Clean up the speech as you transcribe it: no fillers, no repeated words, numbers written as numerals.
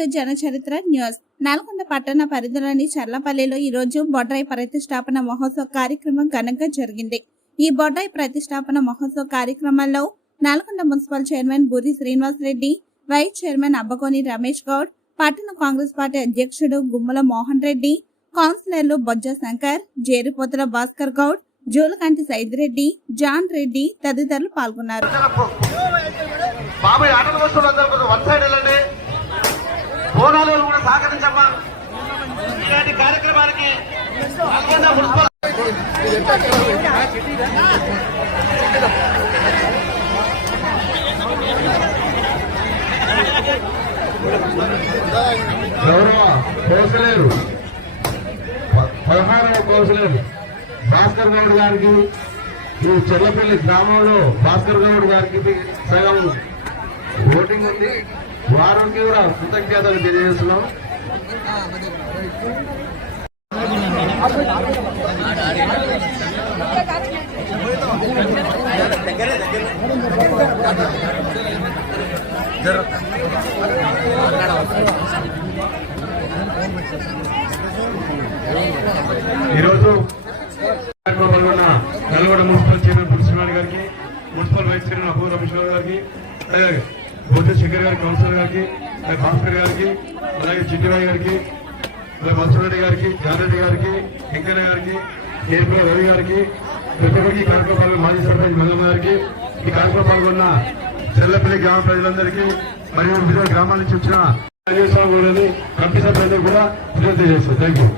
To జనచరిత్ర news. Nalgonda పట్టణ పరిధిలోని చర్లపల్లిలో ఈ రోజు బొడ్రాయి ప్రతిష్టాపన మహోత్సవ కార్యక్రమం ఘనంగా జరిగింది. ఈ బొడ్రాయి ప్రతిష్టాపన మహోత్సవ కార్యక్రమంలో Nalgonda municipal chairman Boori Srinivas Reddy, vice chairman Abbagoni Ramesh Goud, పట్టణ కాంగ్రెస్ పార్టీ అధ్యక్షుడు గుమ్మల మోహన్ రెడ్డి, కౌన్సిలర్లు బొజ్జ శంకర్, జేరిపోతుల భాస్కర్ గౌడ్, జూలకంటి సైదిరెడ్డి, జాన్ రెడ్డి తదితరులు పాల్గొన్నారు. బోనాలు కూడా సహకరించమ్మా. ఇలాంటి కార్యక్రమానికి గౌరవ కౌన్సిలర్ 16వ కౌన్సిలర్ భాస్కర్ గౌడ్ గారికి, ఈ చెర్లపల్లి గ్రామంలో భాస్కర్ గౌడ్ గారికి సగం ఓటింగ్ ఉంది. వారికి కూడా కృతజ్ఞతలు తెలియజేస్తున్నాం. ఈరోజు నల్గొండ మున్సిపల్ చైర్మన్ బూరి శ్రీనివాస్ గారికి, municipal vice chairman Abbagoni Ramesh గారికి, బొజ్జ శంకర్ గారికి, కౌన్సిలర్ గారికి, భాస్కర్ గారికి, అలాగే చిట్టిబాయి గారికి, మత్స్యరెడ్డి గారికి, జానరెడ్డి గారికి, వెంకయ్య గారికి, కేపీ రవి గారికి, ప్రతి ఒక్కరికి కార్యక్రమం పాల్గొన్న మాజీ సర్పంచ్ మల్లమ్మ గారికి, ఈ కార్యక్రమం పాల్గొన్న చెర్లపల్లి గ్రామ ప్రజలందరికీ మరియు వివిధ గ్రామాల నుంచి వచ్చిన కమిటీ సభ్యులందరూ కూడా కృతజ్ఞతలు చేస్తారు. Thank you.